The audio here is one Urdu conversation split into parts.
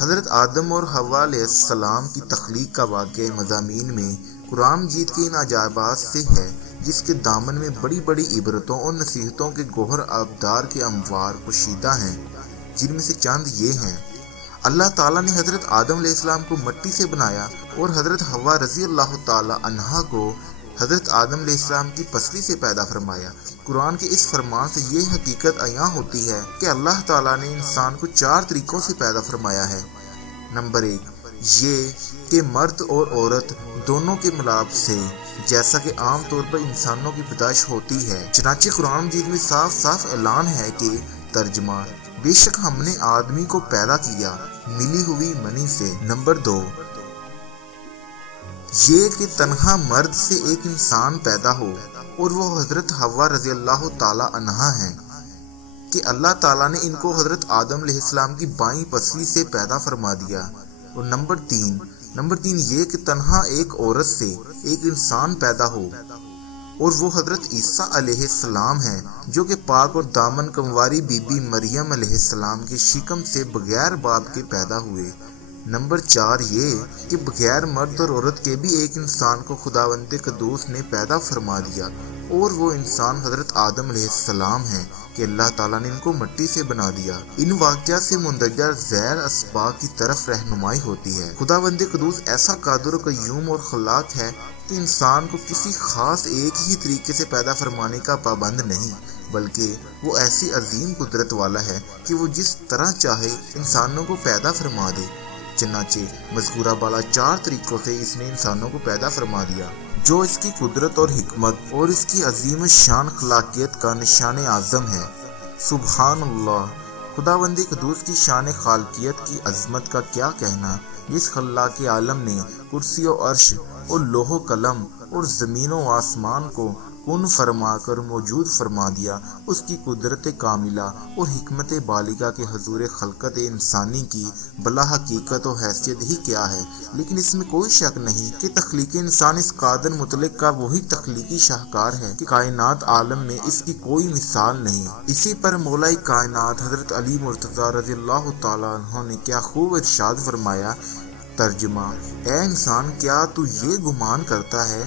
حضرت آدم اور حوا علیہ السلام کی تخلیق کا واقعہ مضامین میں قرآن مجید کے ان عجائبات سے ہے جس کے دامن میں بڑی بڑی عبرتوں اور نصیحتوں کے گوہر آبدار کے انوار پوشیدہ ہیں، جن میں سے چند یہ ہیں۔ اللہ تعالیٰ نے حضرت آدم علیہ السلام کو مٹی سے بنایا اور حضرت حوا رضی اللہ تعالیٰ عنہا کو حضرت آدم علیہ السلام کی پسلی سے پیدا فرمایا۔ قرآن کے اس فرمان سے یہ حقیقت عیاں ہوتی ہے کہ اللہ تعالیٰ نے انسان کو 4 طریقوں سے پیدا فرمایا ہے۔ نمبر 1 یہ کہ مرد اور عورت دونوں کے ملاپ سے، جیسا کہ عام طور پر انسانوں کی پیدائش ہوتی ہے، چنانچہ قرآن مجید میں صاف صاف اعلان ہے کہ ترجمہ بے شک ہم نے آدمی کو پیدا کیا ملی ہوئی منی سے۔ نمبر 2 یہ کہ تنہا مرد سے ایک انسان پیدا ہو اور وہ حضرت حوا رضی اللہ تعالی عنہا ہیں کہ اللہ تعالیٰ نے ان کو حضرت آدم علیہ السلام کی بائیں پسلی سے پیدا فرما دیا۔ اور نمبر 3 یہ کہ تنہا ایک عورت سے ایک انسان پیدا ہو اور وہ حضرت عیسیٰ علیہ السلام ہیں جو کہ پاک اور دامن کنواری بی بی مریم علیہ السلام کے شکم سے بغیر باپ کے پیدا ہوئے۔ نمبر 4 یہ کہ بغیر مرد اور عورت کے بھی ایک انسان کو خداوند قدوس نے پیدا فرما دیا اور وہ انسان حضرت آدم علیہ السلام ہیں کہ اللہ تعالیٰ نے ان کو مٹی سے بنا دیا۔ ان واقعات سے مندرجہ ذیل اسباق کی طرف رہنمائی ہوتی ہے۔ خداوند قدوس ایسا قادر و قیوم اور خلاق ہے کہ انسان کو کسی خاص ایک ہی طریقے سے پیدا فرمانے کا پابند نہیں، بلکہ وہ ایسی عظیم قدرت والا ہے کہ وہ جس طرح چاہے انسانوں کو پیدا فرما دے۔ چنانچہ مذکورہ بالا 4 طریقوں سے اس نے انسانوں کو پیدا فرما دیا، جو اس کی قدرت اور حکمت اور اس کی عظیم شان خلاقیت کا نشان اعظم ہے۔ سبحان اللہ، خداوند قدوس کی شان خالقیت کی عظمت کا کیا کہنا، جس خلاق عالم نے کرسی و عرش اور لوح و قلم اور زمین و آسمان کو کن فرما کر موجود فرما دیا۔ اس کی قدرت کاملہ اور حکمت بالغہ کے حضور خلقت انسانی کی بلا حقیقت و حیثیت ہی کیا ہے، لیکن اس میں کوئی شک نہیں کہ تخلیق انسان اس قادر مطلق کا وہی تخلیقی شاہکار ہے کہ کائنات عالم میں اس کی کوئی مثال نہیں۔ اسی پر مولا کائنات حضرت علی مرتضیٰ رضی اللہ تعالیٰ عنہ نے کیا خوب ارشاد فرمایا، ترجمہ اے انسان کیا تو یہ گمان کرتا ہے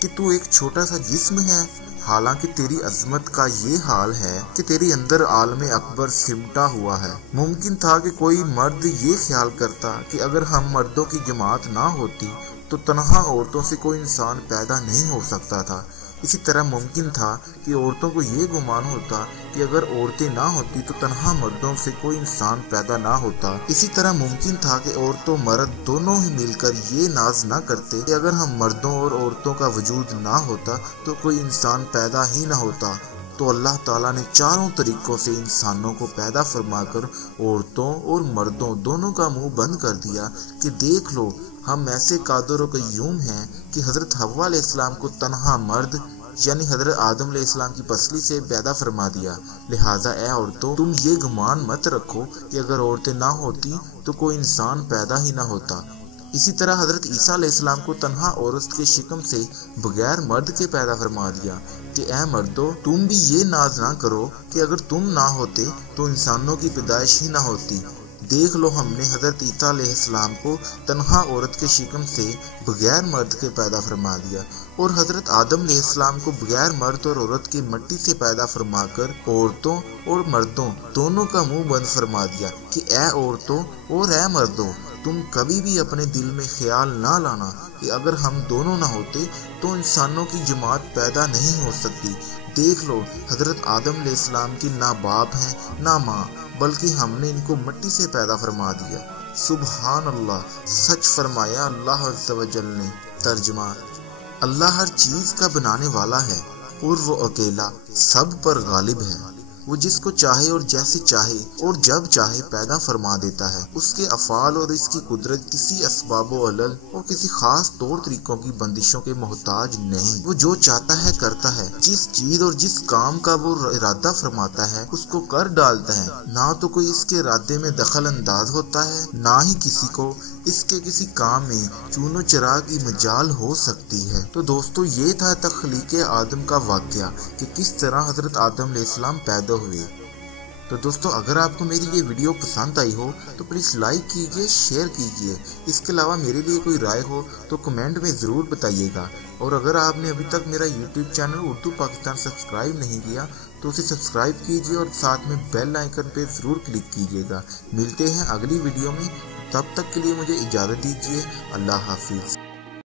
کہ تو ایک چھوٹا سا جسم ہے، حالانکہ تیری عظمت کا یہ حال ہے کہ تیرے اندر عالم اکبر سمٹا ہوا ہے۔ ممکن تھا کہ کوئی مرد یہ خیال کرتا کہ اگر ہم مردوں کی جماعت نہ ہوتی تو تنہا عورتوں سے کوئی انسان پیدا نہیں ہو سکتا تھا۔ اسی طرح ممکن تھا کہ عورتوں کو یہ گمان ہوتا کہ اگر عورتیں نہ ہوتی تو تنہا مردوں سے کوئی انسان پیدا نہ ہوتا۔ اسی طرح ممکن تھا کہ عورت و مرد دونوں ہی مل کر یہ ناز نہ کرتے کہ اگر ہم مردوں اور عورتوں کا وجود نہ ہوتا تو کوئی انسان پیدا ہی نہ ہوتا۔ تو اللہ تعالیٰ نے 4 طریقوں سے انسانوں کو پیدا فرما کر عورتوں اور مردوں دونوں کا منہ بند کر دیا کہ دیکھ لو ہم ایسے قادر و قیوم ہیں کہ حضرت حوا علیہ السلام کو تنہا مرد یعنی حضرت آدم علیہ السلام کی پسلی سے پیدا فرما دیا۔ لہٰذا اے عورتوں تم یہ گمان مت رکھو کہ اگر عورتیں نہ ہوتی تو کوئی انسان پیدا ہی نہ ہوتا۔ اسی طرح حضرت عیسیٰ علیہ السلام کو تنہا عورت کے شکم سے بغیر مرد کے پیدا فرما دیا کہ اے مردو تم بھی یہ ناز نہ کرو کہ اگر تم نہ ہوتے تو انسانوں کی پیدائش ہی نہ ہوتی۔ دیکھ لو ہم نے حضرت عیسیٰ علیہ السلام کو تنہا عورت کے شکم سے بغیر مرد کے پیدا فرما دیا اور حضرت آدم علیہ السلام کو بغیر مرد اور عورت کی مٹی سے پیدا فرما کر عورتوں اور مردوں دونوں کا منہ بند فرما دیا کہ اے عورتوں اور اے مردوں تم کبھی بھی اپنے دل میں خیال نہ لانا کہ اگر ہم دونوں نہ ہوتے تو انسانوں کی جماعت پیدا نہیں ہو سکتی۔ دیکھ لو حضرت آدم علیہ السلام کی نہ باپ ہیں نہ ماں، بلکہ ہم نے ان کو مٹی سے پیدا فرما دیا۔ سبحان اللہ، سچ فرمایا اللہ عز و جل نے۔ ترجمہ اللہ ہر چیز کا بنانے والا ہے اور وہ اکیلا سب پر غالب ہے۔ وہ جس کو چاہے اور جیسے چاہے اور جب چاہے پیدا فرما دیتا ہے۔ اس کے افعال اور اس کی قدرت کسی اسباب و علل اور کسی خاص طور طریقوں کی بندشوں کے محتاج نہیں۔ وہ جو چاہتا ہے کرتا ہے، جس چیز اور جس کام کا وہ ارادہ فرماتا ہے اس کو کر ڈالتا ہے۔ نہ تو کوئی اس کے ارادے میں دخل انداز ہوتا ہے، نہ ہی کسی کو اس کے کسی کام میں چون و چرا کی مجال ہو سکتی ہے۔ تو دوستو یہ تھا تخلیق آدم کا واقعہ کہ کس طرح حضرت آدم علیہ السلام پیدا ہوئے۔ تو دوستو اگر آپ کو میری یہ ویڈیو پسند آئی ہو تو پلیز لائک کیجئے، شیئر کیجئے۔ اس کے علاوہ میرے لیے کوئی رائے ہو تو کمنٹ میں ضرور بتائیے گا، اور اگر آپ نے ابھی تک میرا YouTube channel Urdu Pakistan subscribe نہیں کیا تو اسے سبسکرائب کیجئے اور ساتھ میں بیل آئیکن پہ ضرور کلک کیجئے گا۔ ملتے ہیں اگلی ویڈیو میں، تب تک کے لیے مجھے اجازت دیجئے۔ اللہ حافظ۔